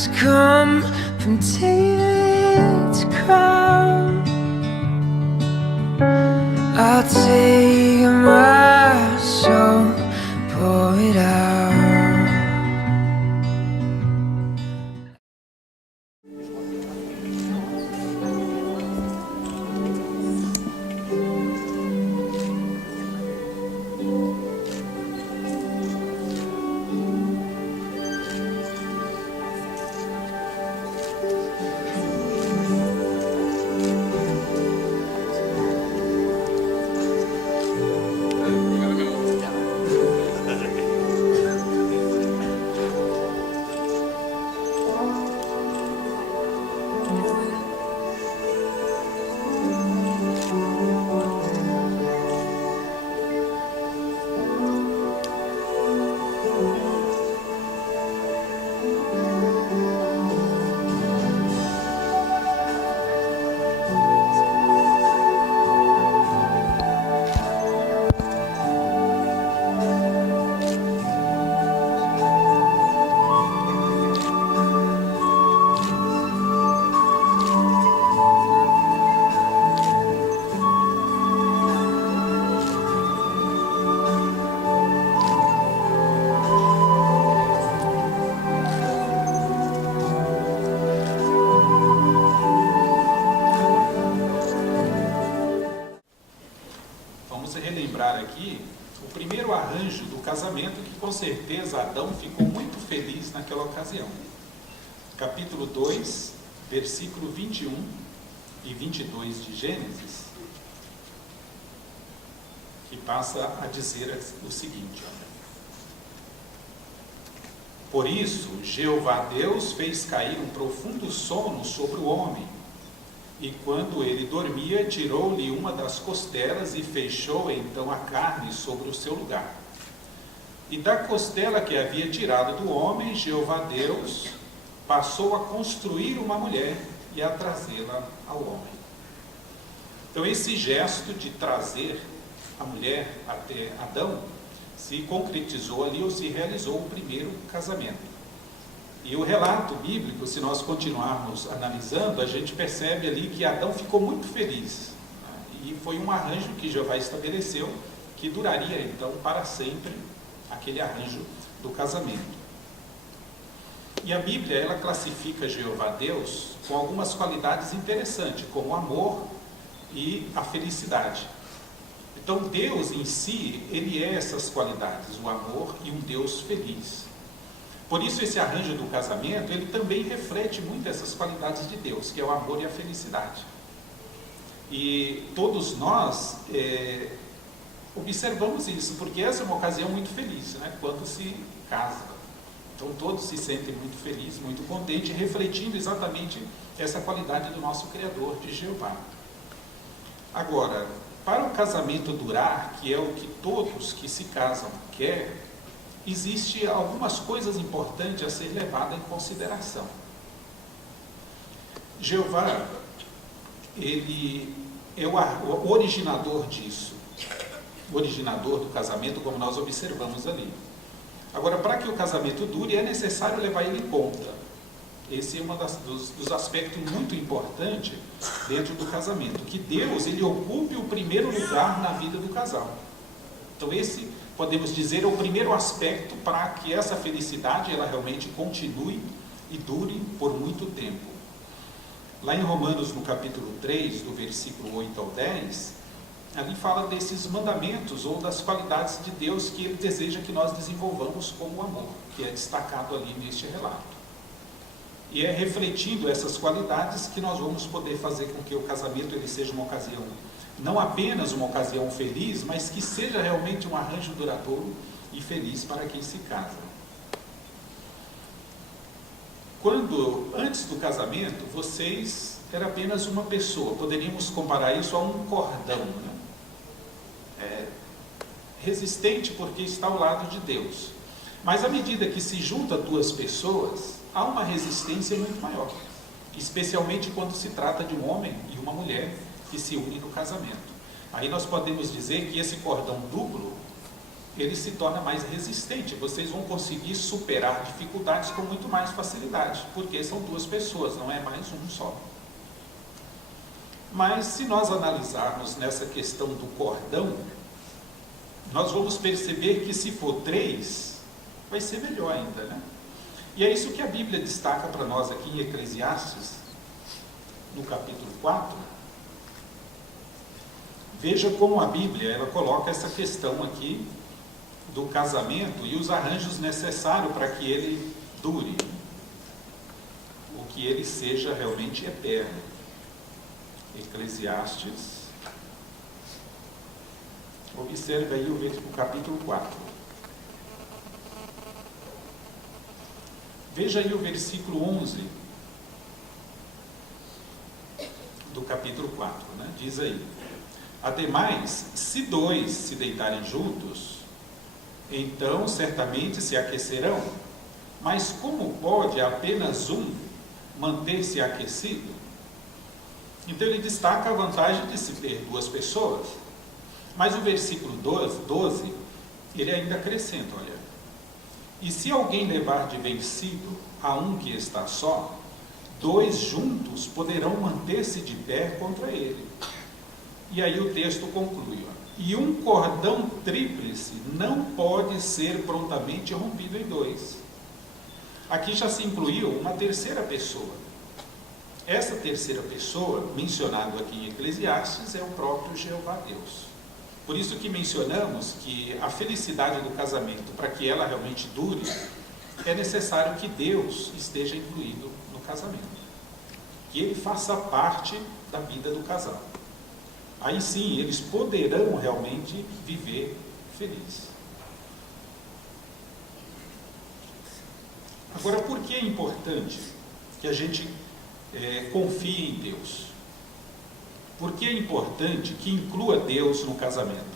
must come from David to crown. I'll take my soul, pour it out. Aqui o primeiro arranjo do casamento, que com certeza Adão ficou muito feliz naquela ocasião. Capítulo 2, versículo 21 e 22 de Gênesis, que passa a dizer o seguinte: por isso Jeová Deus fez cair um profundo sono sobre o homem, e quando ele dormia, tirou-lhe uma das costelas e fechou então a carne sobre o seu lugar. E da costela que havia tirado do homem, Jeová Deus passou a construir uma mulher e a trazê-la ao homem. Então esse gesto de trazer a mulher até Adão se concretizou ali, ou se realizou o primeiro casamento. E o relato bíblico, se nós continuarmos analisando, a gente percebe ali que Adão ficou muito feliz, né? E foi um arranjo que Jeová estabeleceu, que duraria então para sempre, aquele arranjo do casamento. E a Bíblia, ela classifica Jeová Deus com algumas qualidades interessantes, como o amor e a felicidade. Então Deus em si, ele é essas qualidades, o amor e um Deus feliz. Por isso esse arranjo do casamento, ele também reflete muito essas qualidades de Deus, que é o amor e a felicidade. E todos nós observamos isso, porque essa é uma ocasião muito feliz, né? Quando se casa. Então todos se sentem muito felizes, muito contentes, refletindo exatamente essa qualidade do nosso Criador, de Jeová. Agora, para o casamento durar, que é o que todos que se casam querem, existe algumas coisas importantes a ser levadas em consideração. Jeová, ele é o originador disso, o originador do casamento, como nós observamos ali. Agora, para que o casamento dure, é necessário levar ele em conta. Esse é um dos aspectos muito importantes dentro do casamento, que Deus, ele ocupe o primeiro lugar na vida do casal. Então esse, podemos dizer, é o primeiro aspecto para que essa felicidade ela realmente continue e dure por muito tempo. Lá em Romanos, no capítulo 3, do versículo 8 ao 10, ali fala desses mandamentos ou das qualidades de Deus que ele deseja que nós desenvolvamos como o amor, que é destacado ali neste relato. E é refletindo essas qualidades que nós vamos poder fazer com que o casamento ele seja uma ocasião, não apenas uma ocasião feliz, mas que seja realmente um arranjo duradouro e feliz para quem se casa. Antes do casamento, vocês eram apenas uma pessoa, poderíamos comparar isso a um cordão, né? Resistente porque está ao lado de Deus. Mas à medida que se junta duas pessoas, há uma resistência muito maior, especialmente quando se trata de um homem e uma mulher que se unem no casamento. Aí nós podemos dizer que esse cordão duplo, ele se torna mais resistente. Vocês vão conseguir superar dificuldades com muito mais facilidade, porque são duas pessoas, não é mais um só. Mas se nós analisarmos nessa questão do cordão, nós vamos perceber que se for 3, vai ser melhor ainda, né? E é isso que a Bíblia destaca para nós aqui em Eclesiastes, no capítulo 4. Veja como a Bíblia ela coloca essa questão aqui do casamento e os arranjos necessários para que ele dure, ou que ele seja realmente eterno. Eclesiastes, observe aí o capítulo 4. Veja aí o versículo 11 do capítulo 4, né? Diz aí: ademais, se 2 se deitarem juntos, então certamente se aquecerão, mas como pode apenas um manter-se aquecido? Então ele destaca a vantagem de se ter 2 pessoas, mas o versículo 12, ele ainda acrescenta, olha: e se alguém levar de vencido a um que está só, 2 juntos poderão manter-se de pé contra ele. E aí o texto conclui, ó: e um cordão tríplice não pode ser prontamente rompido em 2. Aqui já se incluiu uma terceira pessoa. Essa terceira pessoa, mencionado aqui em Eclesiastes, é o próprio Jeová Deus. Por isso que mencionamos que a felicidade do casamento, para que ela realmente dure, é necessário que Deus esteja incluído no casamento, que Ele faça parte da vida do casal. Aí sim, eles poderão realmente viver felizes. Agora, por que é importante que a gente confie em Deus? Por que é importante que inclua Deus no casamento?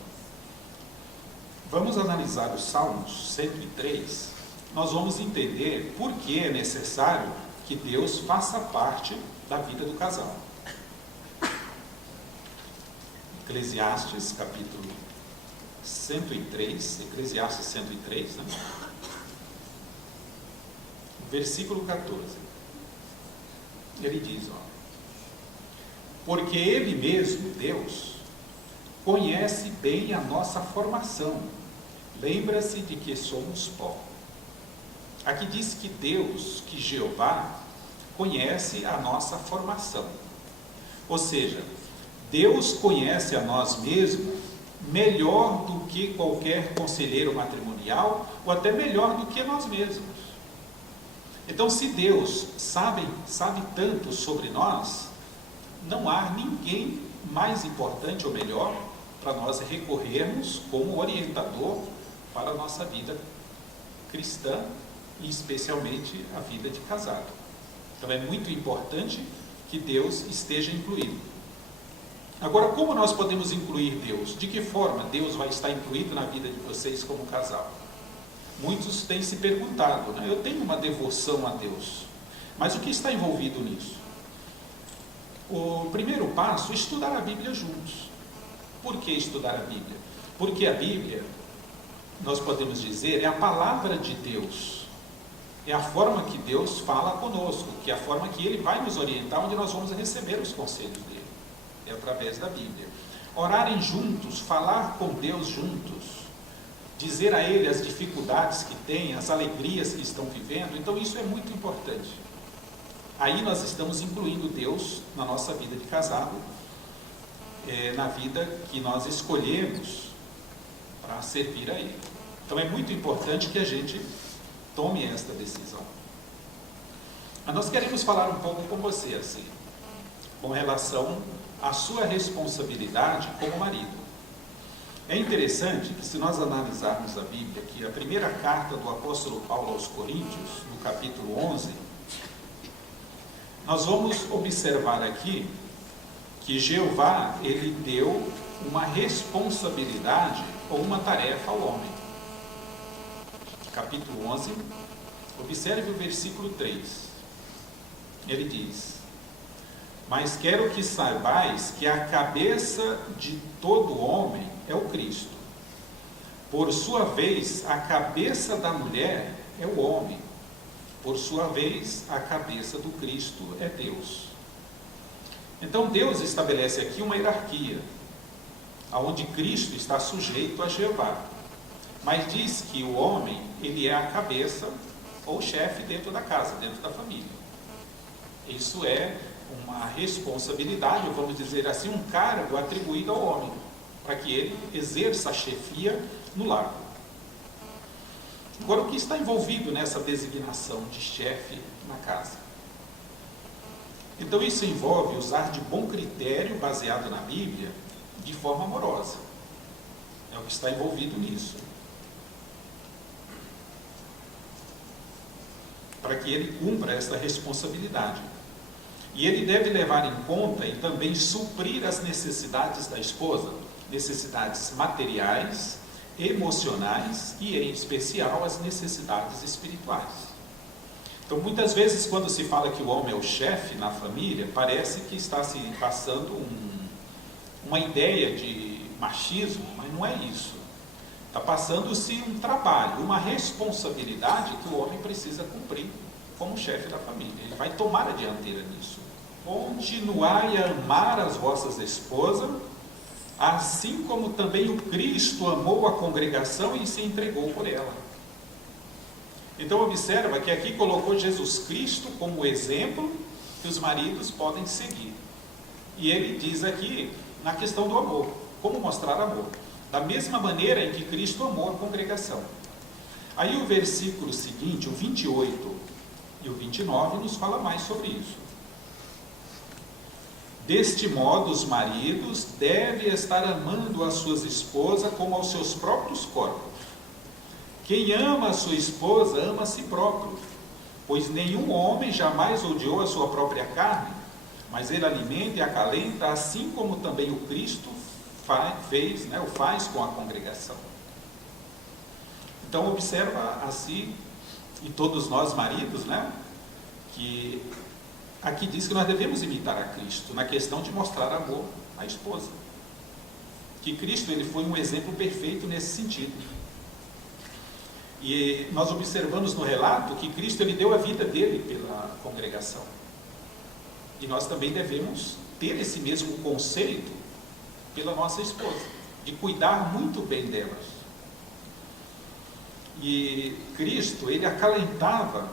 Vamos analisar os Salmos 103. Nós vamos entender por que é necessário que Deus faça parte da vida do casal. Eclesiastes, capítulo 103, Eclesiastes 103, né? Versículo 14. Ele diz, ó: porque Ele mesmo, Deus, conhece bem a nossa formação, lembra-se de que somos pó. Aqui diz que Deus, que Jeová, conhece a nossa formação. Ou seja, Deus conhece a nós mesmos melhor do que qualquer conselheiro matrimonial, ou até melhor do que nós mesmos. Então, se Deus sabe tanto sobre nós, não há ninguém mais importante ou melhor para nós recorrermos como orientador para a nossa vida cristã e especialmente a vida de casado. Então é muito importante que Deus esteja incluído. Agora, como nós podemos incluir Deus? De que forma Deus vai estar incluído na vida de vocês como casal? Muitos têm se perguntado, né? Eu tenho uma devoção a Deus, mas o que está envolvido nisso? O primeiro passo é estudar a Bíblia juntos. Por que estudar a Bíblia? Porque a Bíblia, nós podemos dizer, é a palavra de Deus. É a forma que Deus fala conosco, que é a forma que Ele vai nos orientar, onde nós vamos receber os conselhos dEle. É através da Bíblia. Orarem juntos, falar com Deus juntos, dizer a Ele as dificuldades que tem, as alegrias que estão vivendo. Então isso é muito importante. Aí nós estamos incluindo Deus na nossa vida de casado, na vida que nós escolhemos para servir a Ele. Então é muito importante que a gente tome esta decisão. Mas nós queremos falar um pouco com você assim, com relação à sua responsabilidade como marido. É interessante que, se nós analisarmos a Bíblia, que a primeira carta do apóstolo Paulo aos Coríntios, no capítulo 11, nós vamos observar aqui que Jeová, Ele deu uma responsabilidade ou uma tarefa ao homem. Capítulo 11, observe o versículo 3. Ele diz: mas quero que saibais que a cabeça de todo homem é o Cristo, Por sua vez, a cabeça da mulher é o homem. Por sua vez, a cabeça do Cristo é Deus. Então Deus estabelece aqui uma hierarquia, onde Cristo está sujeito a Jeová. Mas diz que o homem, ele é a cabeça ou chefe dentro da casa, dentro da família. Isso é uma responsabilidade, ou vamos dizer assim, um cargo atribuído ao homem, para que ele exerça a chefia no lar. Agora, o que está envolvido nessa designação de chefe na casa? Então, isso envolve usar de bom critério, baseado na Bíblia, de forma amorosa. É o que está envolvido nisso. Para que ele cumpra essa responsabilidade. E ele deve levar em conta e também suprir as necessidades da esposa, necessidades materiais, emocionais e, em especial, as necessidades espirituais. Então, muitas vezes, quando se fala que o homem é o chefe na família, parece que está se passando uma ideia de machismo, mas não é isso. Está passando-se um trabalho, uma responsabilidade que o homem precisa cumprir como chefe da família. Ele vai tomar a dianteira nisso. Continuai a amar as vossas esposas, assim como também o Cristo amou a congregação e se entregou por ela. Então observa que aqui colocou Jesus Cristo como exemplo que os maridos podem seguir. E ele diz aqui na questão do amor, como mostrar amor. Da mesma maneira em que Cristo amou a congregação. Aí o versículo seguinte, o 28 e o 29, nos fala mais sobre isso. Deste modo, os maridos devem estar amando as suas esposas como aos seus próprios corpos. Quem ama a sua esposa, ama a si próprio, pois nenhum homem jamais odiou a sua própria carne, mas ele alimenta e acalenta, assim como também o Cristo faz com a congregação. Então observa assim, e todos nós maridos, que aqui diz que nós devemos imitar a Cristo na questão de mostrar amor à esposa. Que Cristo ele foi um exemplo perfeito nesse sentido. E nós observamos no relato que Cristo ele deu a vida dele pela congregação. E nós também devemos ter esse mesmo conceito pela nossa esposa, de cuidar muito bem delas. E Cristo, ele acalentava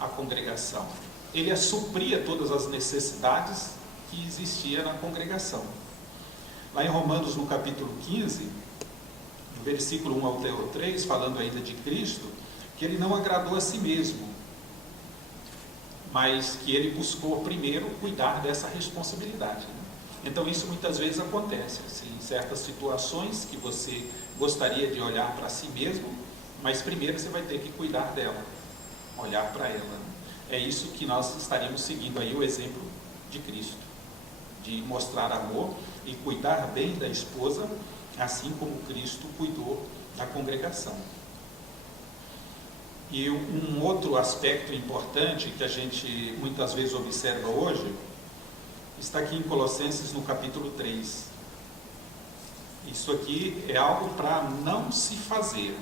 a congregação, ele supria todas as necessidades que existiam na congregação. Lá em Romanos, no capítulo 15, no versículo 1 ao 3, falando ainda de Cristo, que ele não agradou a si mesmo, mas que ele buscou primeiro cuidar dessa responsabilidade. Então isso muitas vezes acontece, assim, em certas situações que você gostaria de olhar para si mesmo, mas primeiro você vai ter que cuidar dela, olhar para ela. É isso que nós estaríamos seguindo aí, o exemplo de Cristo, de mostrar amor e cuidar bem da esposa, assim como Cristo cuidou da congregação. E um outro aspecto importante que a gente muitas vezes observa hoje, está aqui em Colossenses no capítulo 3. Isso aqui é algo para não se fazer,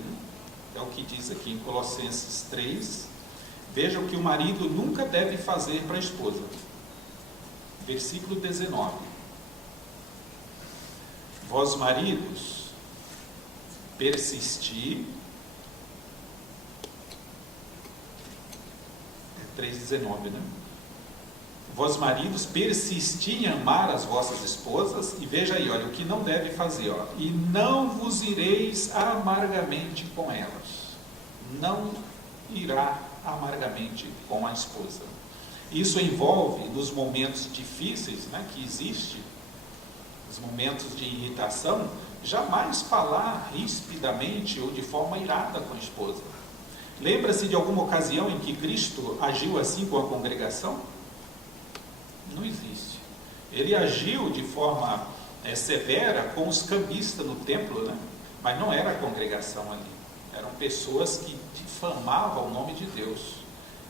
É o que diz aqui em Colossenses 3. Veja o que o marido nunca deve fazer para a esposa. Versículo 19. Vós maridos, persisti. 3,19, Vós maridos, persisti em amar as vossas esposas, e veja aí, olha, o que não deve fazer, e não vos ireis amargamente com elas. Não irá amargamente com a esposa. Isso envolve, nos momentos difíceis, que existe, os momentos de irritação, jamais falar rispidamente ou de forma irada com a esposa. Lembra-se de alguma ocasião em que Cristo agiu assim com a congregação? Não existe. Ele agiu de forma severa com os cambistas no templo, mas não era a congregação ali. Eram pessoas que difamavam o nome de Deus.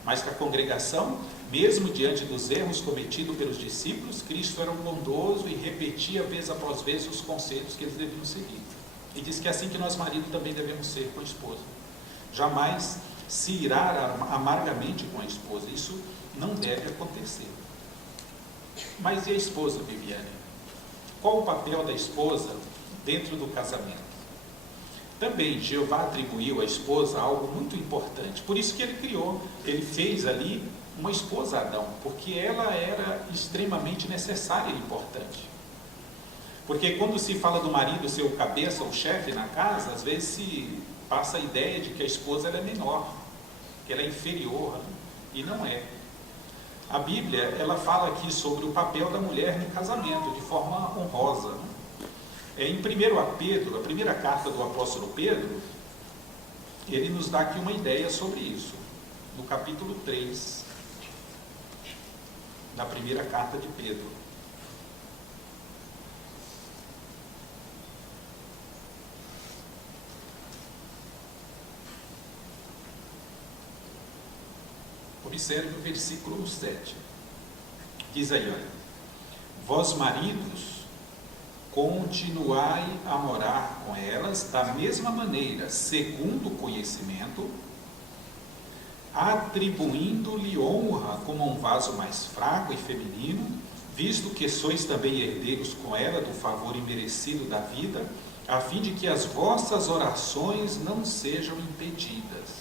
Mas que a congregação, mesmo diante dos erros cometidos pelos discípulos, Cristo era bondoso e repetia vez após vez os conselhos que eles deviam seguir. E diz que é assim que nós maridos também devemos ser com a esposa. Jamais se irar amargamente com a esposa. Isso não deve acontecer. Mas e a esposa, Viviane? Qual o papel da esposa dentro do casamento? Também Jeová atribuiu à esposa algo muito importante. Por isso que ele fez ali uma esposa a Adão, porque ela era extremamente necessária e importante. Porque quando se fala do marido ser o cabeça, o chefe na casa, às vezes se passa a ideia de que a esposa ela é menor, que ela é inferior, né? E não é. A Bíblia, ela fala aqui sobre o papel da mulher no casamento, de forma honrosa, né? Em 1 Pedro, a primeira carta do apóstolo Pedro, ele nos dá aqui uma ideia sobre isso, no capítulo 3, da primeira carta de Pedro. Observe o versículo 7. Diz aí, olha: vós maridos, continuai a morar com elas da mesma maneira, segundo o conhecimento, atribuindo-lhe honra como a um vaso mais fraco e feminino, visto que sois também herdeiros com ela do favor imerecido da vida, a fim de que as vossas orações não sejam impedidas.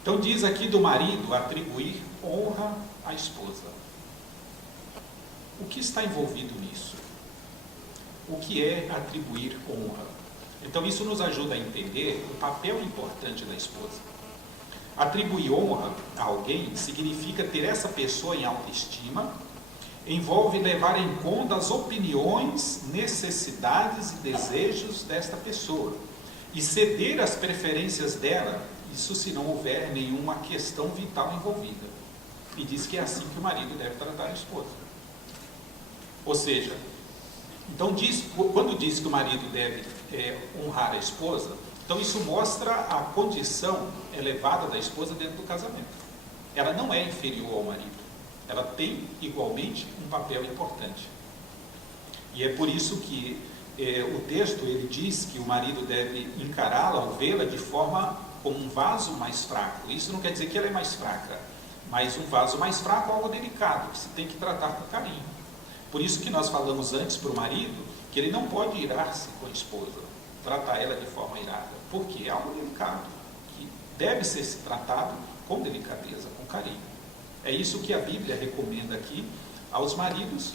Então diz aqui do marido atribuir honra à esposa. O que está envolvido nisso? O que é atribuir honra? Então isso nos ajuda a entender o papel importante da esposa. Atribuir honra a alguém significa ter essa pessoa em autoestima, envolve levar em conta as opiniões, necessidades e desejos desta pessoa e ceder às preferências dela, isso se não houver nenhuma questão vital envolvida. E diz que é assim que o marido deve tratar a esposa. Ou seja, então quando diz que o marido deve honrar a esposa, então isso mostra a condição elevada da esposa dentro do casamento. Ela não é inferior ao marido. Ela tem igualmente um papel importante. E é por isso que o texto ele diz que o marido deve encará-la ou vê-la de forma como um vaso mais fraco. Isso não quer dizer que ela é mais fraca, mas um vaso mais fraco é algo delicado, que se tem que tratar com carinho. Por isso que nós falamos antes para o marido que ele não pode irar-se com a esposa, tratar ela de forma irada, porque é algo delicado, que deve ser tratado com delicadeza, com carinho. É isso que a Bíblia recomenda aqui aos maridos,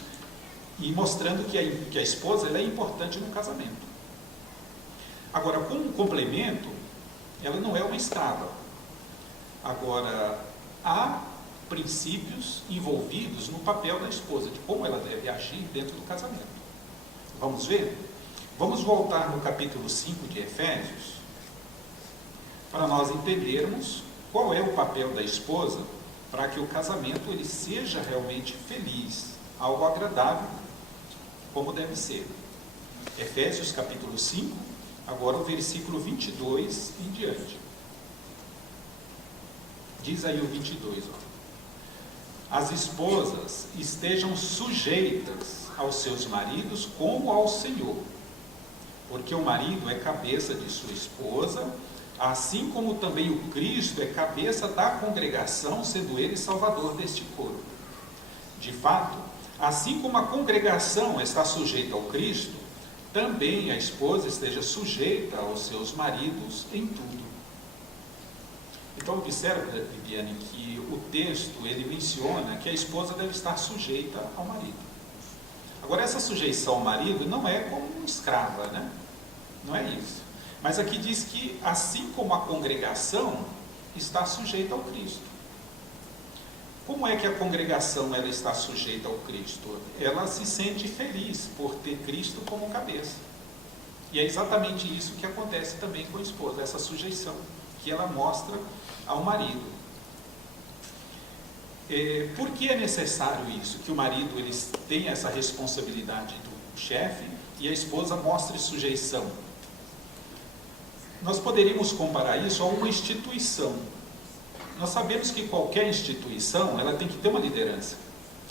e mostrando que a esposa ela é importante no casamento. Agora, como complemento, ela não é uma escrava. Agora, há princípios envolvidos no papel da esposa, de como ela deve agir dentro do casamento. Vamos ver? Vamos voltar no capítulo 5 de Efésios, para nós entendermos qual é o papel da esposa para que o casamento ele seja realmente feliz, algo agradável, como deve ser. Efésios capítulo 5, agora o versículo 22 em diante. Diz aí o 22, ó: as esposas estejam sujeitas aos seus maridos como ao Senhor, porque o marido é cabeça de sua esposa, assim como também o Cristo é cabeça da congregação, sendo ele salvador deste corpo. De fato, assim como a congregação está sujeita ao Cristo, também a esposa esteja sujeita aos seus maridos em tudo. Então observa, Viviane, que o texto ele menciona que a esposa deve estar sujeita ao marido. Agora, essa sujeição ao marido não é como escrava, né? Não é isso. Mas aqui diz que assim como a congregação está sujeita ao Cristo. Como é que a congregação ela está sujeita ao Cristo? Ela se sente feliz por ter Cristo como cabeça. E é exatamente isso que acontece também com a esposa, essa sujeição que ela mostra ao marido. Por que é necessário isso? Que o marido ele tenha essa responsabilidade do chefe e a esposa mostre sujeição. Nós poderíamos comparar isso a uma instituição. Nós sabemos que qualquer instituição ela tem que ter uma liderança.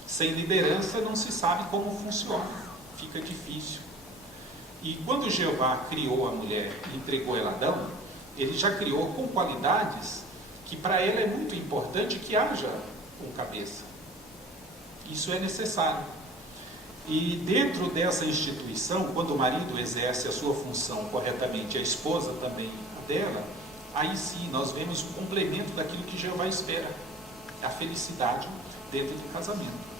Sem liderança não se sabe como funciona, fica difícil. E quando Jeová criou a mulher e entregou ela a Adão, ele já criou com qualidades que para ela é muito importante que haja um cabeça. Isso é necessário. E dentro dessa instituição, quando o marido exerce a sua função corretamente, a esposa também a dela, aí sim nós vemos o complemento daquilo que Jeová espera, a felicidade dentro do casamento.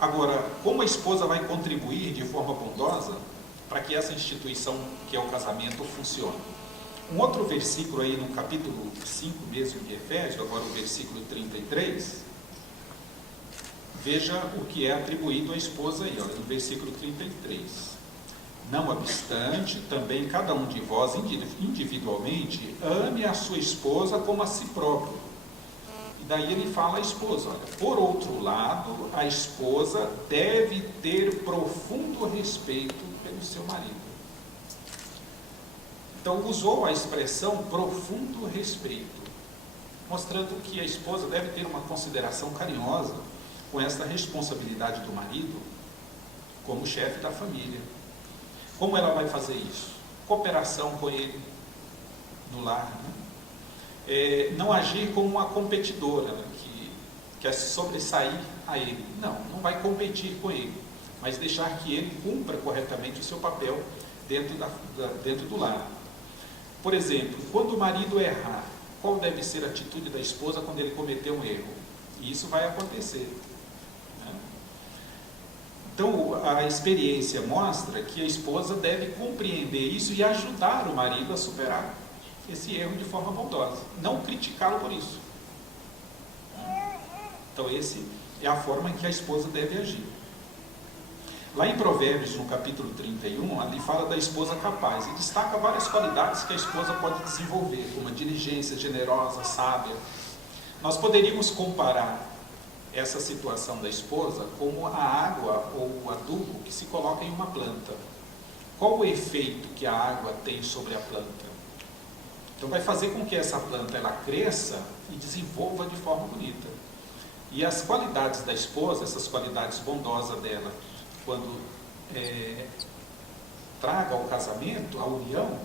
Agora, como a esposa vai contribuir de forma bondosa para que essa instituição que é o casamento funcione? Um outro versículo aí no capítulo 5 mesmo de Efésios, agora o versículo 33, veja o que é atribuído à esposa aí, olha, no versículo 33. Não obstante, também cada um de vós individualmente ame a sua esposa como a si próprio. E daí ele fala à esposa, olha, por outro lado, a esposa deve ter profundo respeito pelo seu marido. Então usou a expressão profundo respeito, mostrando que a esposa deve ter uma consideração carinhosa com essa responsabilidade do marido como chefe da família. Como ela vai fazer isso? Cooperação com ele no lar, né? Não agir como uma competidora, né? que quer se sobressair a ele. Não vai competir com ele, mas deixar que ele cumpra corretamente o seu papel dentro do lar. Por exemplo, quando o marido errar, qual deve ser a atitude da esposa quando ele cometer um erro? E isso vai acontecer. Então, a experiência mostra que a esposa deve compreender isso e ajudar o marido a superar esse erro de forma bondosa, não criticá-lo por isso. Então, essa é a forma em que a esposa deve agir. Lá em Provérbios, no capítulo 31, ali fala da esposa capaz e destaca várias qualidades que a esposa pode desenvolver, como a diligência, generosa, sábia. Nós poderíamos comparar essa situação da esposa como a água ou o adubo que se coloca em uma planta. Qual o efeito que a água tem sobre a planta? Então vai fazer com que essa planta ela cresça e desenvolva de forma bonita. E as qualidades da esposa, essas qualidades bondosas dela, quando traga ao casamento, a união,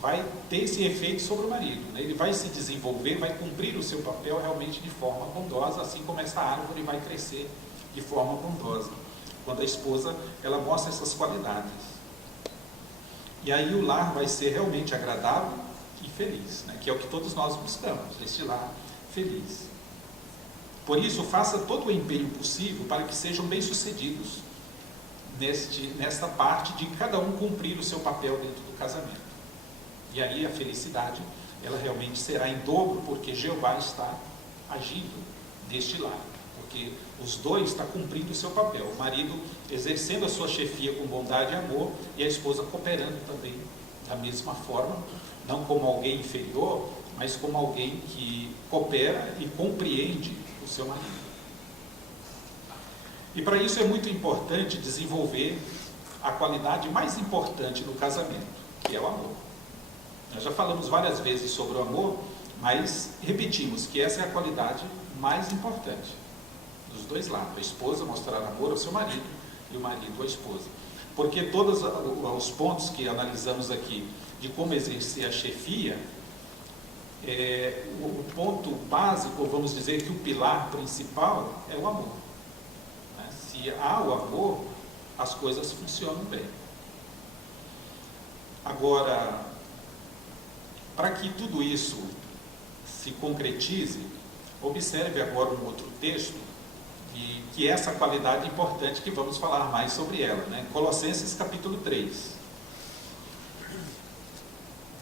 vai ter esse efeito sobre o marido, né? Ele vai se desenvolver, vai cumprir o seu papel realmente de forma bondosa, assim como essa árvore vai crescer de forma bondosa, quando a esposa ela mostra essas qualidades. E aí o lar vai ser realmente agradável e feliz, né? Que é o que todos nós buscamos, esse lar feliz. Por isso, faça todo o empenho possível para que sejam bem-sucedidos nesta parte de cada um cumprir o seu papel dentro do casamento. E aí a felicidade, ela realmente será em dobro, porque Jeová está agindo neste lar, porque os dois estão cumprindo o seu papel, o marido exercendo a sua chefia com bondade e amor, e a esposa cooperando também da mesma forma, não como alguém inferior, mas como alguém que coopera e compreende o seu marido. E para isso é muito importante desenvolver a qualidade mais importante no casamento, que é o amor. Nós já falamos várias vezes sobre o amor, mas repetimos que essa é a qualidade mais importante dos dois lados. A esposa mostrar amor ao seu marido e o marido à esposa. Porque todos os pontos que analisamos aqui de como exercer a chefia, o ponto básico, vamos dizer que o pilar principal é o amor. Se há o amor, as coisas funcionam bem. Agora, para que tudo isso se concretize, observe agora um outro texto, e que é essa qualidade importante que vamos falar mais sobre ela, né? Colossenses capítulo 3.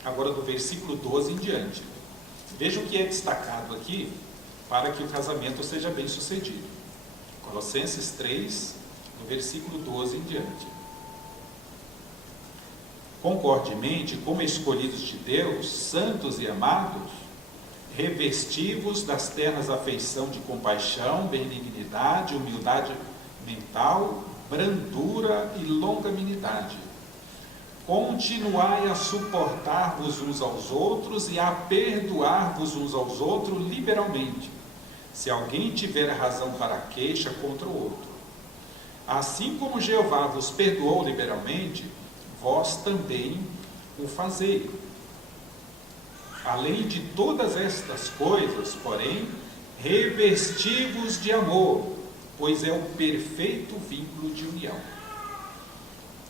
Agora do versículo 12 em diante. Veja o que é destacado aqui para que o casamento seja bem sucedido. Colossenses 3, no versículo 12 em diante. Concordemente, como escolhidos de Deus, santos e amados, revestivos das ternas afeição de compaixão, benignidade, humildade mental, brandura e longanimidade. Continuai a suportar-vos uns aos outros e a perdoar-vos uns aos outros liberalmente, se alguém tiver razão para queixa contra o outro. Assim como Jeová vos perdoou liberalmente, vós também o fazei. Além de todas estas coisas, porém, revesti-vos de amor, pois é o perfeito vínculo de união.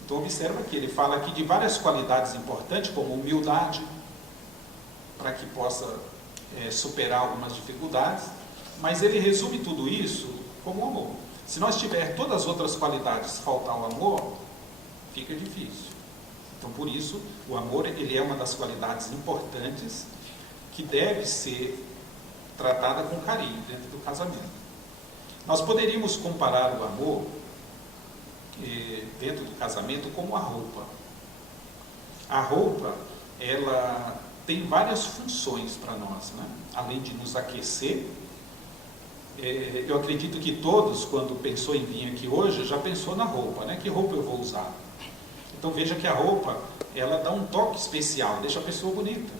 Então observa que ele fala aqui de várias qualidades importantes, como humildade, para que possa superar algumas dificuldades, mas ele resume tudo isso como amor. Se nós tiver todas as outras qualidades, faltar o amor, fica difícil. Então por isso, o amor ele é uma das qualidades importantes que deve ser tratada com carinho dentro do casamento. Nós poderíamos comparar o amor dentro do casamento como a roupa. A roupa, ela tem várias funções para nós, né? Além de nos aquecer. Eu acredito que todos, quando pensou em vir aqui hoje, já pensou na roupa, né? Que roupa eu vou usar? Então veja que a roupa, ela dá um toque especial, deixa a pessoa bonita.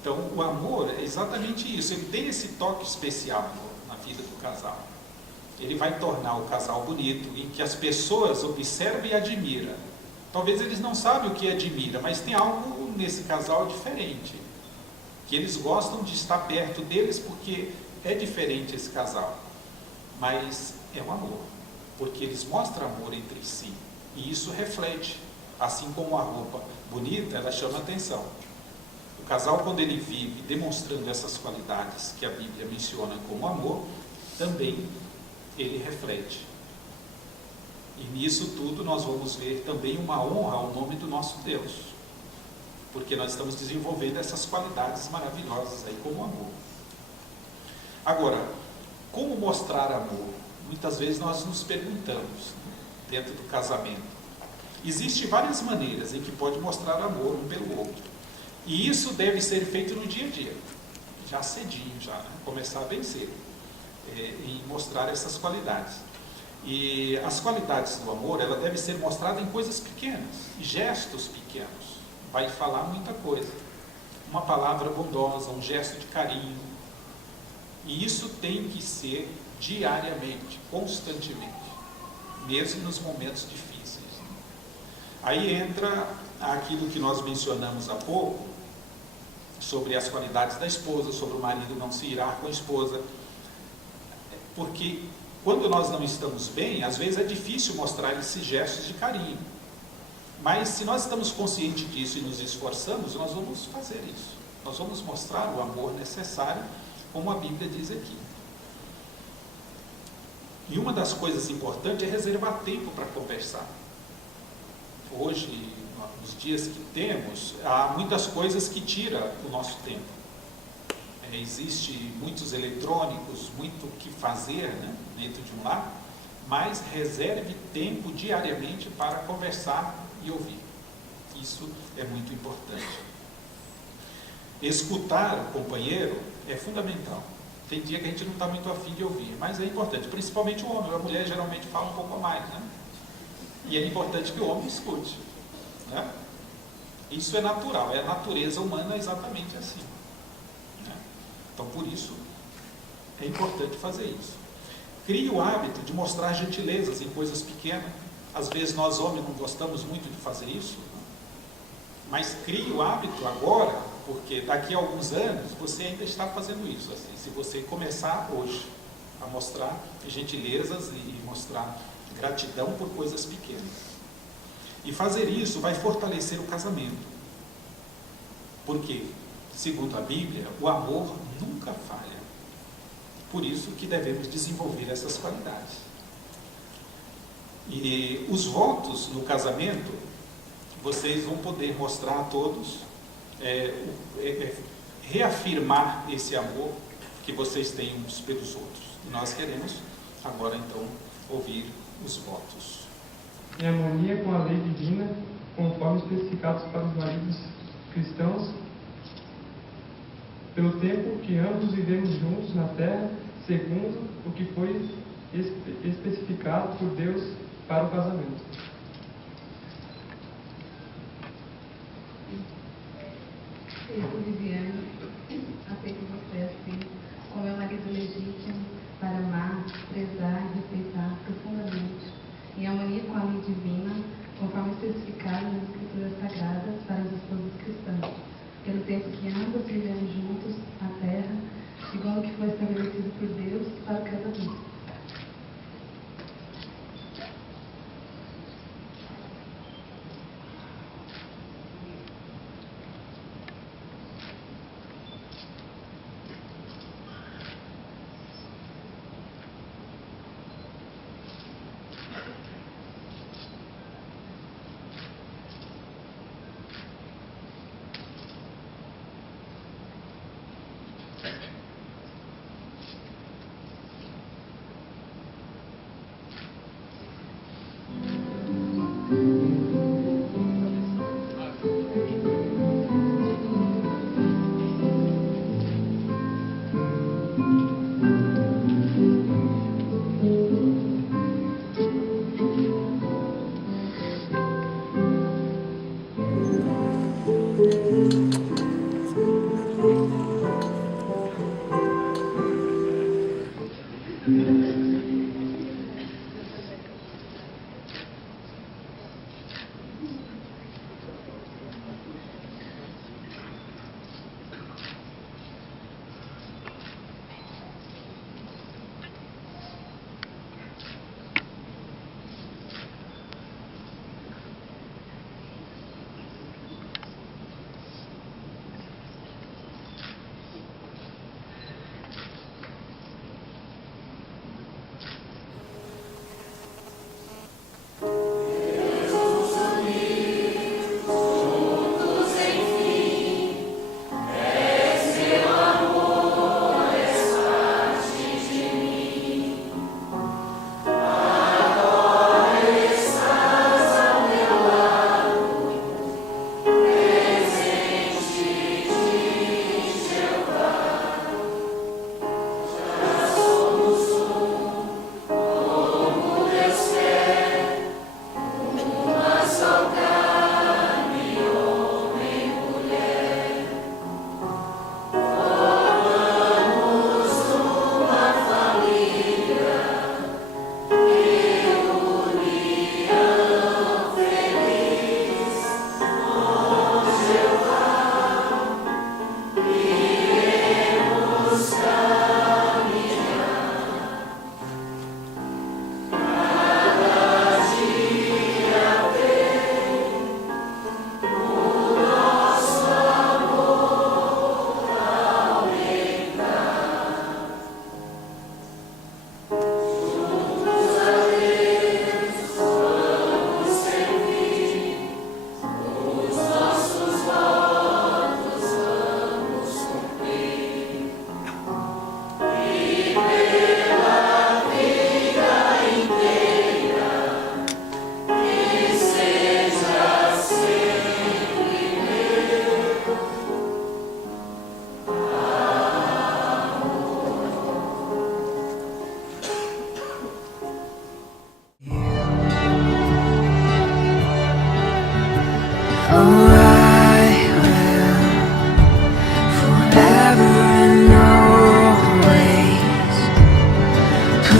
Então o amor é exatamente isso, ele tem esse toque especial na vida do casal. Ele vai tornar o casal bonito, em que as pessoas observam e admiram. Talvez eles não sabem o que admira, mas tem algo nesse casal diferente, que eles gostam de estar perto deles porque é diferente esse casal, mas é um amor, porque eles mostram amor entre si, e isso reflete, assim como a roupa bonita, ela chama atenção. O casal, quando ele vive demonstrando essas qualidades que a Bíblia menciona como amor, também ele reflete. E nisso tudo nós vamos ver também uma honra ao nome do nosso Deus, porque nós estamos desenvolvendo essas qualidades maravilhosas aí como amor. Agora, como mostrar amor? Muitas vezes nós nos perguntamos, dentro do casamento. Existem várias maneiras em que pode mostrar amor um pelo outro. E isso deve ser feito no dia a dia, já cedinho, né? Começar bem cedo, em mostrar essas qualidades. E as qualidades do amor, ela deve ser mostrada em coisas pequenas, gestos pequenos. Vai falar muita coisa. Uma palavra bondosa, um gesto de carinho. E isso tem que ser diariamente, constantemente, mesmo nos momentos difíceis. Aí entra aquilo que nós mencionamos há pouco, sobre as qualidades da esposa, sobre o marido não se irar com a esposa. Porque quando nós não estamos bem, às vezes é difícil mostrar esses gestos de carinho. Mas se nós estamos conscientes disso e nos esforçamos, nós vamos fazer isso. Nós vamos mostrar o amor necessário, como a Bíblia diz aqui. E uma das coisas importantes é reservar tempo para conversar. Hoje, nos dias que temos, há muitas coisas que tiram o nosso tempo. Existem muitos eletrônicos, muito o que fazer, né, dentro de um lar, mas reserve tempo diariamente para conversar e ouvir. Isso é muito importante. Escutar o companheiro é fundamental. Tem dia que a gente não está muito afim de ouvir, mas é importante, principalmente o homem. A mulher geralmente fala um pouco a mais, né? E é importante que o homem escute, né? Isso é natural, é a natureza humana exatamente assim. Então, por isso, é importante fazer isso. Crie o hábito de mostrar gentilezas em coisas pequenas. Às vezes, nós homens não gostamos muito de fazer isso, mas crie o hábito agora, porque daqui a alguns anos, você ainda está fazendo isso. Assim, se você começar hoje a mostrar gentilezas e mostrar gratidão por coisas pequenas. E fazer isso vai fortalecer o casamento. Por quê? Segundo a Bíblia, o amor nunca falha. Por isso que devemos desenvolver essas qualidades. E os votos no casamento, vocês vão poder mostrar a todos, reafirmar esse amor que vocês têm uns pelos outros. E nós queremos agora então ouvir os votos. Em harmonia com a lei divina, conforme especificados para os maridos cristãos, pelo tempo que ambos vivemos juntos na terra, segundo o que foi especificado por Deus para o casamento. Eu, Viviane, aceito você assim, como meu marido legítimo, para amar, prezar e respeitar profundamente estabelecido por Deus para cada um.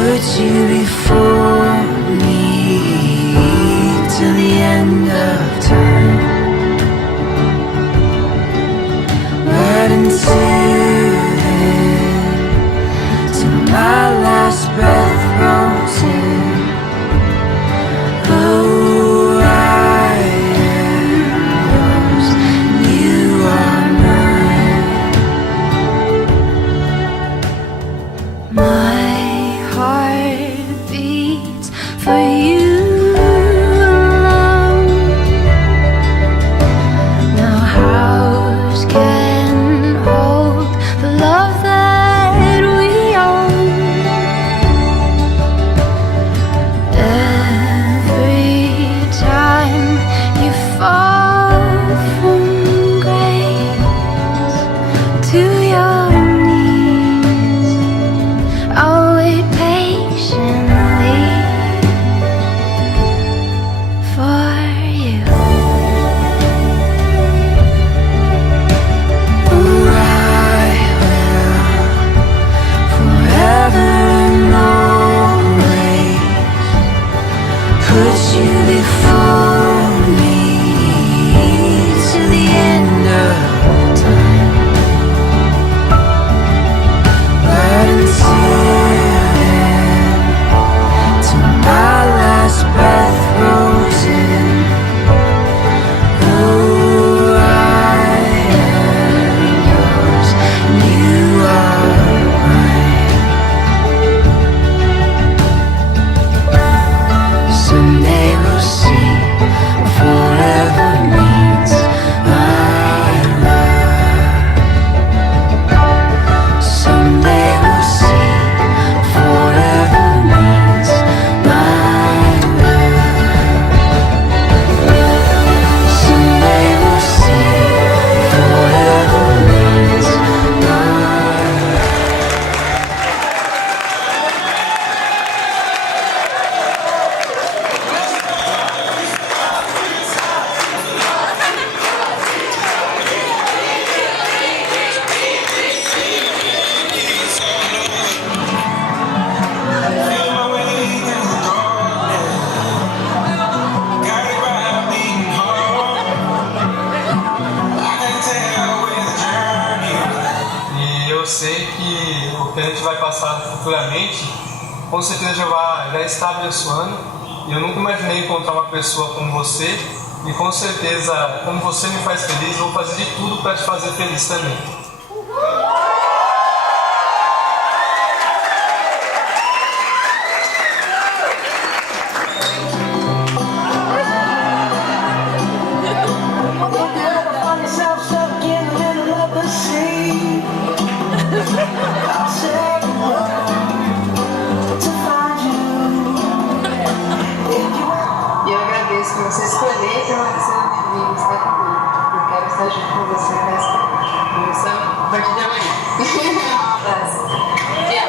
put you before me till the end of time. But until then, till my last breath rolls in, oh, I am yours, you are mine. My heart beats for you alone. No house can hold the love that we own. Every time you fall from grace to your knees, I'll passado futuramente, com certeza já está abençoando. E eu nunca imaginei encontrar uma pessoa como você. E com certeza, como você me faz feliz, eu vou fazer de tudo para te fazer feliz também. E eu agradeço por você escolher permanecer na minha vida, estar comigo. Eu quero estar junto com você nessa missão a partir de amanhã. Um abraço. Tchau.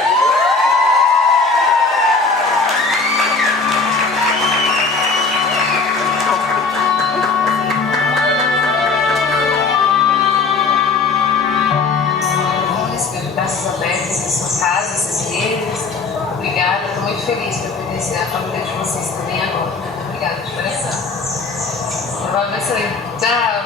Braços abertos em sua casa, essas igrejas. Obrigada, estou muito feliz por pertencer à família de vocês também agora. Obrigada de coração. Deus abençoe. Tchau.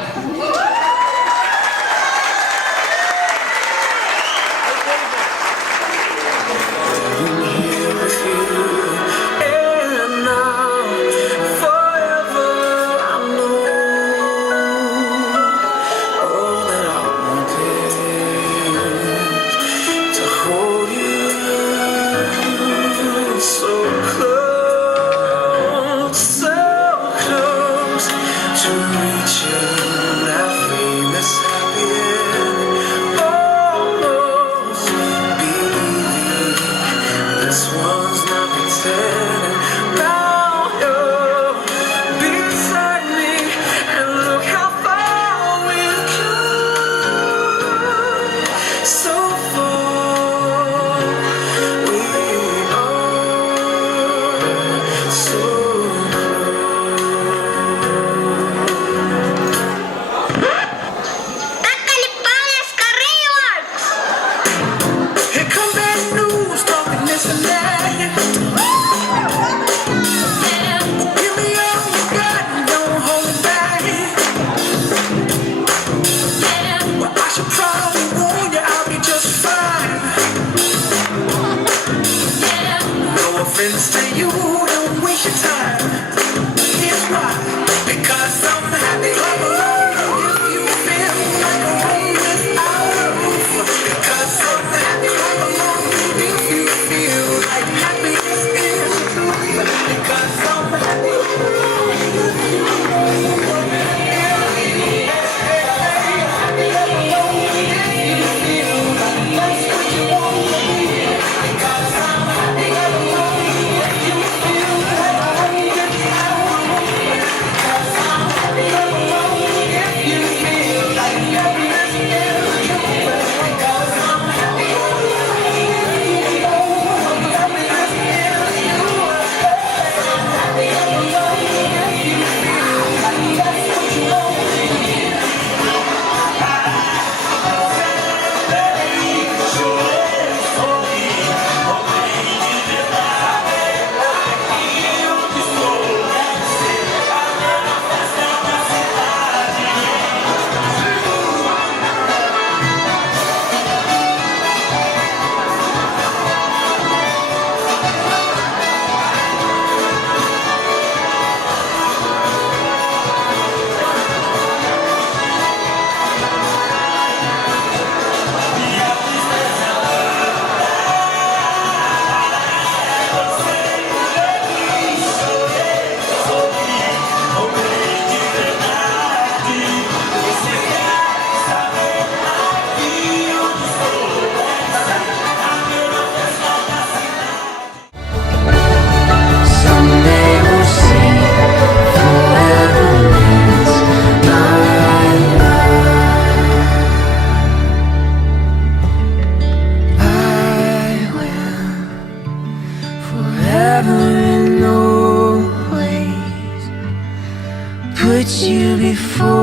put you before